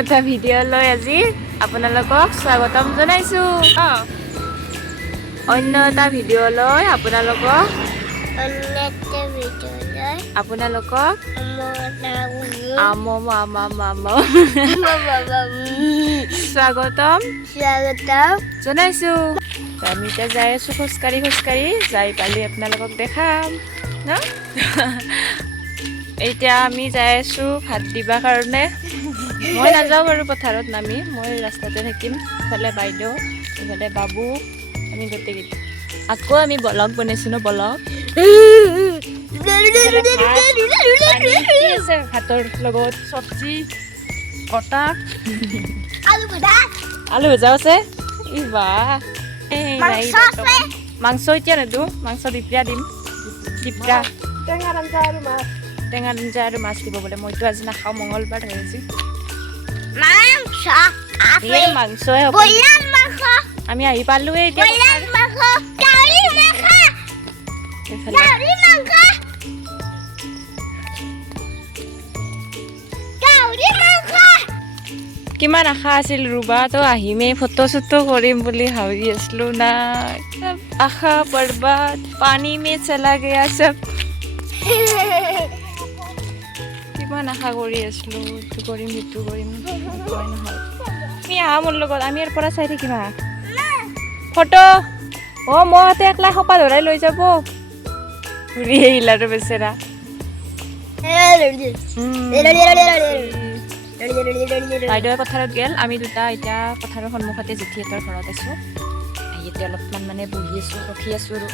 এটা ভিডিঅ' লৈ আজি আপোনালোকক স্বাগতম জনাইছোঁ। অন্য এটা ভিডিঅ' লৈ আপোনালোকক স্বাগতম জনাইছোঁ। আমি এতিয়া যাই আছোঁ খোজকাঢ়ি যাই পালি আপোনালোকক দেখাম ন। এতিয়া আমি যাই আছোঁ ভাত দিবৰ কাৰণে। মই নাযাওঁ বাৰু পথাৰত নামি, মই ৰাস্তাতে থাকিম। ইফালে বাইদেউ, ইফালে বাবু, আমি গোটেইকেইটা। আকৌ আমি ব্লগ বনাইছোঁ ন, ব্লগ। ভাতৰ লগত চব্জি কটা, আলু ভজা আছে। ই বাহ, মাংস এতিয়া নিদিওঁ, মাংস দিপৰা দিম। দিপৰা টেঙা আঞ্জা আৰু মাছ দিব বোলে। মইতো আজি নাখাওঁ, মঙলবাৰ হৈ আছে। মাংসই হ'ব। আমি আহি পালোৱে এতিয়া। কিমান আশা আছিল ৰুবা, তো আহিমেই ফটো চটো কৰিম বুলি ভাবি আছিলো না। আশা বৰবাদ, পানী মে চলা গয়া চব। কিমান আশা কৰি আছিলো, ইটো কৰিম সিটো কৰিম, নহয়। তুমি আহা মোৰ লগত, আমি ইয়াৰ পৰা চাই থাকিম। আহা ফটো। মই একলা খপা ধৰাই লৈ যাব। ঘূৰি আহিল আৰু বেচেৰা। বাইদেৱে পথাৰত গেল, আমি দুটা এতিয়া পথাৰৰ সন্মুখতে জেঠীহঁতৰ ঘৰত আছো। আহি এতিয়া অলপমান মানে বহি আছো, ৰখি আছো আৰু।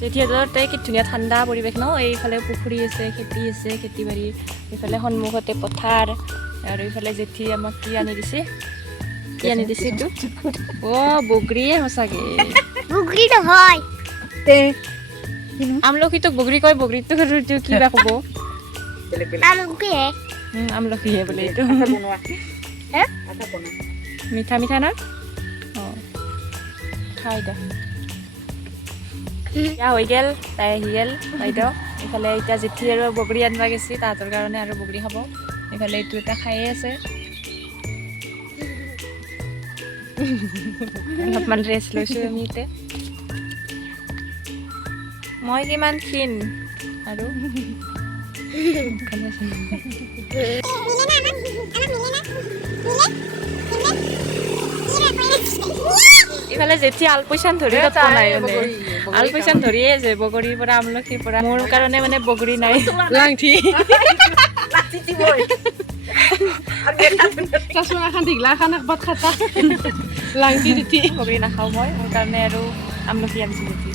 জেঠীহঁতৰ কি ধুনীয়া ঠাণ্ডা পৰিৱেশ ন। এইফালে পুখুৰী আছে, খেতি আছে, খেতি বাৰী। এইফালে সন্মুখতে পথাৰ, আৰু এইফালে জেঠী আমাক কি আনি দিছে, এইটো বগৰীয়ে সঁচাকে। বগৰী নহয়, আমলখিটোক বগৰী কয়, বগৰীটো কিবা ক'ব। আমলখিহে বোলে এইটো। মিঠা মিঠা না। খাই দে। এতিয়া হৈ গেল, তাই আহি গেল বাইদেউ। এইফালে এতিয়া জেঠী আৰু বগৰী আনিব গৈছে, তাহাঁতৰ কাৰণে আৰু বগৰী খাব। এইফালে এইটো এটা খায়ে আছে। অলপমান ৰেষ্ট লৈছোঁ আমি এতিয়া। মই কিমান ক্ষীণ আৰু ইফালে জেঠী আলপৈচান ধৰি নাই, মানে আলপৈচান ধৰিয়ে যে বগৰীৰ পৰা, আমলখিৰ পৰা। মোৰ কাৰণে মানে বগৰী নাই। লাংঠি বগৰী নাখাওঁ মই, মোৰ কাৰণে আৰু আমলখি আনিছোঁ জেঠী।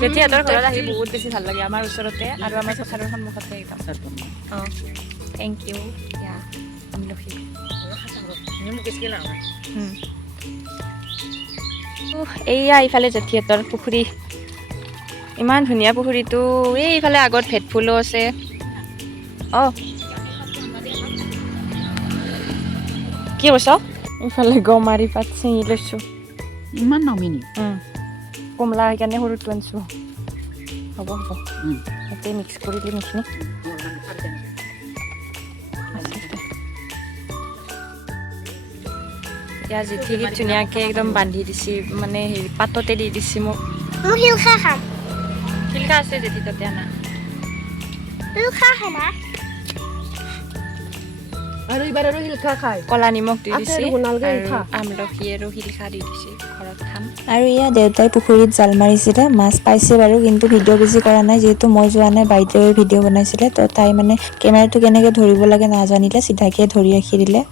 জেঠীহঁতৰ ঘৰত আহি বহুত বেছি ভাল লাগে, আমাৰ ওচৰতে আৰু আমাৰ পথাৰৰ সন্মুখতে একদম। Thank you. আমলখি এইয়া ইফালে জেঠীহঁতৰ পুখুৰী, ইমান ধুনীয়া পুখুৰীটো। এইফালে আগত ভেট ফুলো আছে। কি কৈছ? এইফালে গমাৰি পাত ছিঙি লৈছোঁ। ইমান নমিনি কমলা সেইকাৰণে সৰুটো আনিছোঁ। হ'ব ইয়াতে মিক্স কৰি দিম এইখিনি। এতিয়া জেঠী ধুনীয়াকৈ একদম বান্ধি দিছে, মানে হেৰি পাততে দি দিছে মোক। শিলখা খাম। শিলখা আছে জেঠী তাতে আনা। শিলখা খাম আৰু এইবাৰ আৰু শিলখা খাই কলা নিমখ দি দিছে, আমলখি আৰু শিলখা দি দিছে। ঘৰত খাম। আৰু এয়া দেউতাই পুখুৰীত জাল মাৰিছিলে, মাছ পাইছে বাৰু, কিন্তু ভিডিঅ' বেছি কৰা নাই, যিহেতু মই যোৱা নাই। বাইদেৱে ভিডিঅ' বনাইছিলে, তো তাই মানে কেমেৰাটো কেনেকৈ ধৰিব লাগে নাজানিলে, চিধাকে ধৰি ৰাখি দিলে।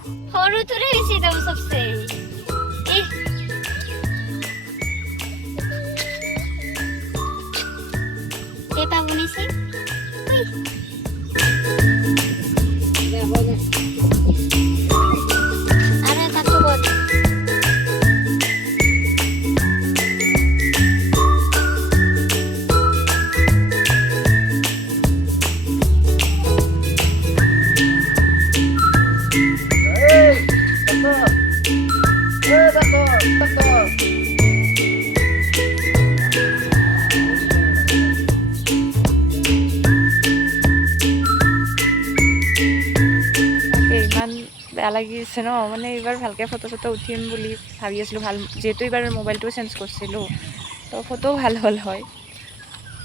লাগিছে ন মানে এইবাৰ ভালকৈ ফটো চটো উঠিম বুলি ভাবি আছিলোঁ ভাল যিহেতু এইবাৰ মোবাইলটো চেঞ্জ কৰিছিলোঁ তো ফটো ভাল হ'ল হয়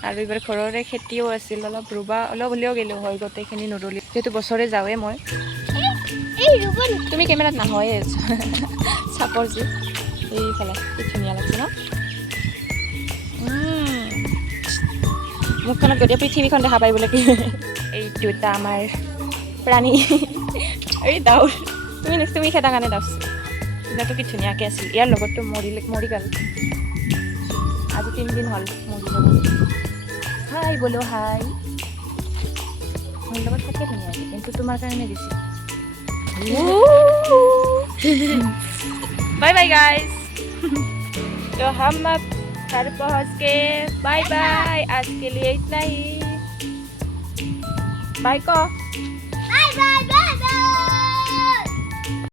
আৰু এইবাৰ ঘৰৰে খেতিও আছিল অলপ ৰুবা অলপ হ'লেও গ'লোঁ হয় গোটেইখিনি নৰুলি যিহেতু বছৰে যাওঁৱে মই তুমি কেমেৰাত নহয়ে চাপৰ যে এইফালে কি ধুনীয়া লাগিছে ন মুখখনত গোটেই পৃথিৱীখন দেখা পাই বোলে কি এইটো এটা আমাৰ প্ৰাণী এই দাউৰ তুমি খেদাৰ কাৰণে দাউৰ দিনাটো কি ধুনীয়াকৈ আছিল ইয়াৰ লগততো মৰি গ'ল আজি 3 দিন হ'ল মৰি হাই বোলো হাই মোৰ লগত থাকে ধুনীয়াকৈ কিন্তু তোমাৰ কাৰণে দিছে बाय बाय गाइस तो हम अब घर पहुंच के बाय बाय आज के लिए इतना ही बाय को